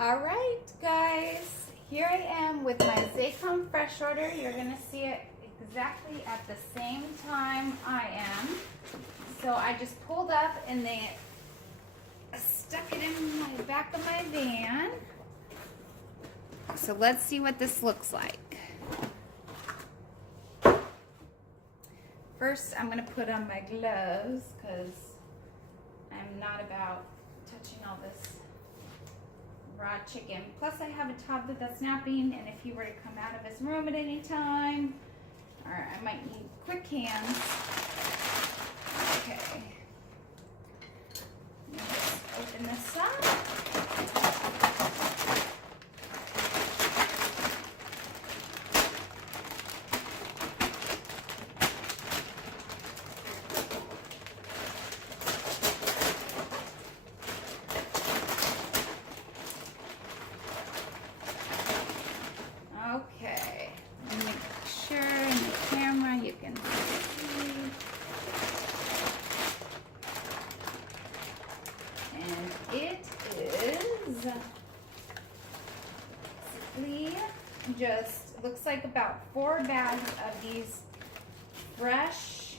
All right, guys, here I am with my Zaycon Fresh Order. You're gonna see it exactly at the same time I am. So I just pulled up and they stuck it in the back of my van. So let's see what this looks like. First, I'm gonna put on my gloves because I'm not about touching all this raw chicken. Plus, I have a toddler that's napping, and if he were to come out of his room at any time, or I might need quick hands. Okay. Let's open this up. Okay, make sure in the camera you can see. And it is basically just looks like about 4 bags of these fresh,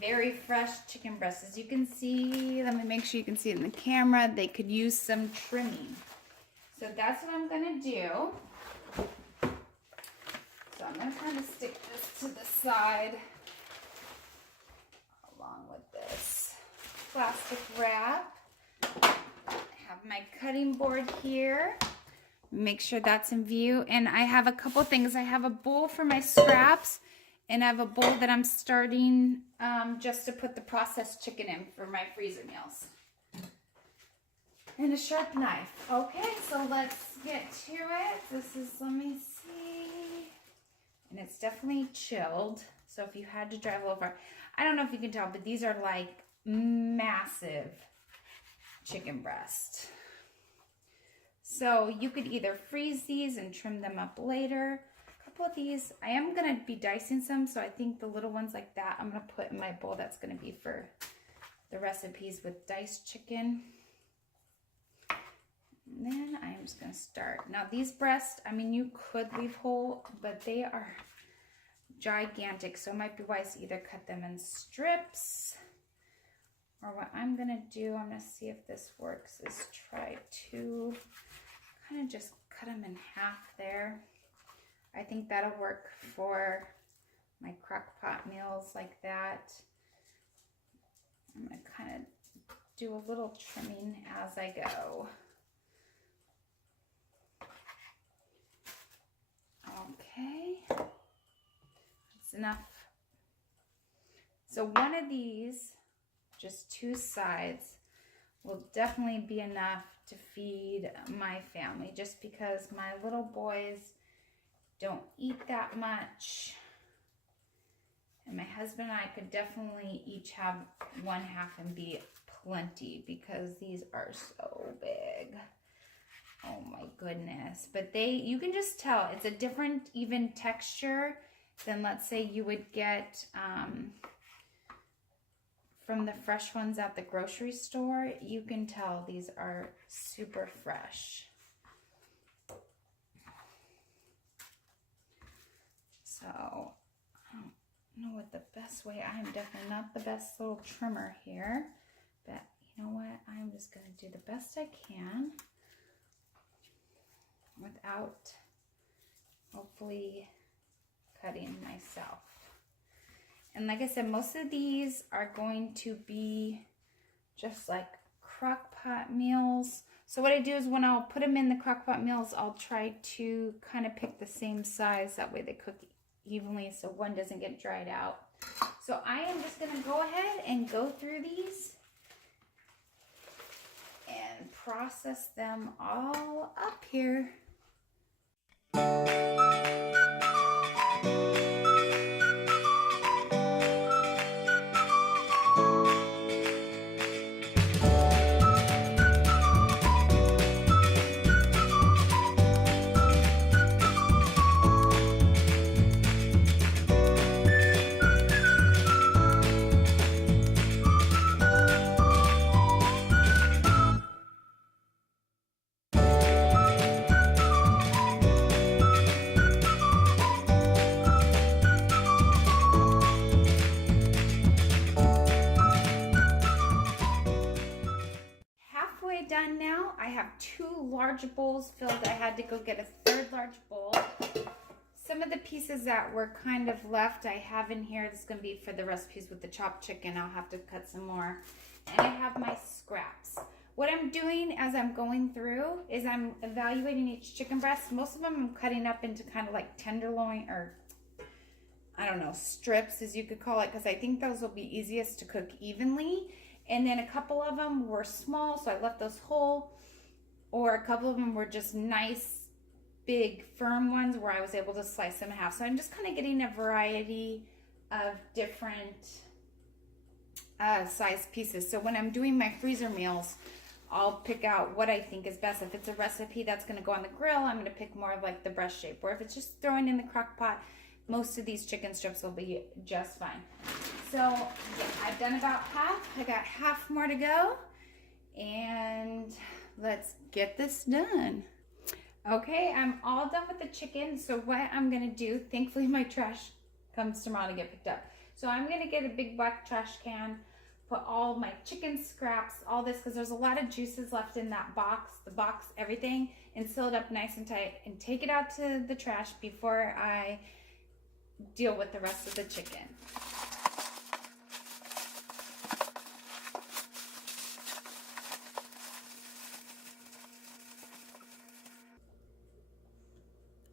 very fresh chicken breasts. As you can see, let me make sure you can see it in the camera, they could use some trimming. So that's what I'm gonna do. So I'm gonna kind of stick this to the side along with this plastic wrap. I have my cutting board here. Make sure that's in view. And I have a couple things. I have a bowl for my scraps, and I have a bowl that I'm starting just to put the processed chicken in for my freezer meals. And a sharp knife. Okay, so let's get to it. This is, let me see. And it's definitely chilled. So if you had to drive over, I don't know if you can tell, but these are like massive chicken breast. So you could either freeze these and trim them up later. A couple of these, I am gonna be dicing some, so I think the little ones like that, I'm gonna put in my bowl. That's gonna be for the recipes with diced chicken. And then I'm just going to start. Now these breasts, I mean, you could leave whole, but they are gigantic. So it might be wise to either cut them in strips, or what I'm going to do, I'm going to see if this works, is try to kind of just cut them in half there. I think that'll work for my crock pot meals like that. I'm going to kind of do a little trimming as I go. Okay, that's enough. So one of these, just 2 sides, will definitely be enough to feed my family, just because my little boys don't eat that much. And my husband and I could definitely each have 1/2 and be plenty, because these are so big. Oh my goodness. But you can just tell it's a different even texture than, let's say, you would get from the fresh ones at the grocery store. You can tell these are super fresh. So I don't know what the best way, I'm definitely not the best little trimmer here, but you know what, I'm just going to do the best I can without hopefully cutting myself. And like I said, most of these are going to be just like crock pot meals. So what I do is when I'll put them in the crock pot meals, I'll try to kind of pick the same size. That way they cook evenly so one doesn't get dried out. So I am just going to go ahead and go through these and process them all up here. done now. I have 2 large bowls filled. I had to go get a 3rd large bowl. Some of the pieces that were kind of left I have in here. This is going to be for the recipes with the chopped chicken. I'll have to cut some more. And I have my scraps. What I'm doing as I'm going through is I'm evaluating each chicken breast. Most of them I'm cutting up into kind of like tenderloin, or I don't know, strips as you could call it, because I think those will be easiest to cook evenly. And then a couple of them were small, so I left those whole. Or a couple of them were just nice, big, firm ones where I was able to slice them in half. So I'm just kind of getting a variety of different size pieces. So when I'm doing my freezer meals, I'll pick out what I think is best. If it's a recipe that's going to go on the grill, I'm going to pick more of like the breast shape. Or if it's just throwing in the crock pot, most of these chicken strips will be just fine. So yeah, I've done about half. I got half more to go. And let's get this done. Okay, I'm all done with the chicken. So what I'm going to do, thankfully my trash comes tomorrow to get picked up. So I'm going to get a big black trash can, put all my chicken scraps, all this, because there's a lot of juices left in that box, the box, everything, and seal it up nice and tight and take it out to the trash before I deal with the rest of the chicken.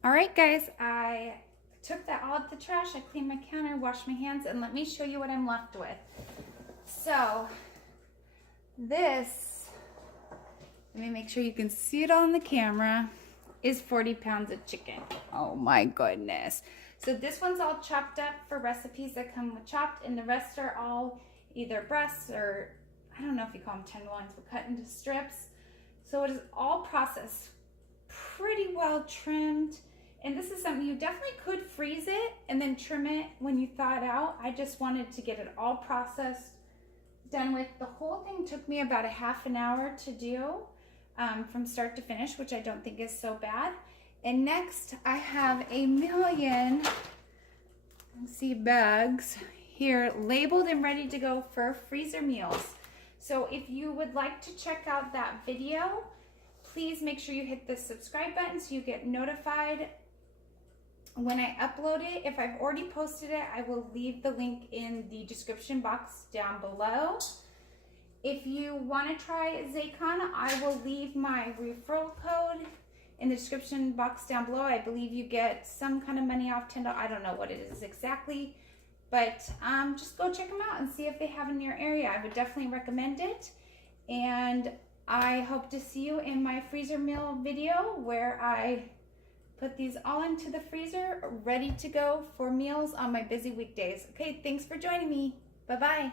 All right, guys, I took that all out the trash. I cleaned my counter, washed my hands, and let me show you what I'm left with. So this, let me make sure you can see it on the camera, is 40 pounds of chicken. Oh my goodness. So this one's all chopped up for recipes that come with chopped, and the rest are all either breasts or, I don't know if you call them tenderloins, but cut into strips. So it is all processed, pretty well trimmed. And this is something you definitely could freeze it and then trim it when you thaw it out. I just wanted to get it all processed, done with. The whole thing took me about a half an hour to do from start to finish, which I don't think is so bad. And next I have a million, let's see, bags here labeled and ready to go for freezer meals. So if you would like to check out that video, please make sure you hit the subscribe button so you get notified when I upload it. If I've already posted it, I will leave the link in the description box down below. If you want to try Zaycon, I will leave my referral code in the description box down below. I believe you get some kind of money off, $10. I don't know what it is exactly, but just go check them out and see if they have in your area. I would definitely recommend it. And I hope to see you in my freezer meal video where I put these all into the freezer, ready to go for meals on my busy weekdays. Okay, thanks for joining me. Bye-bye.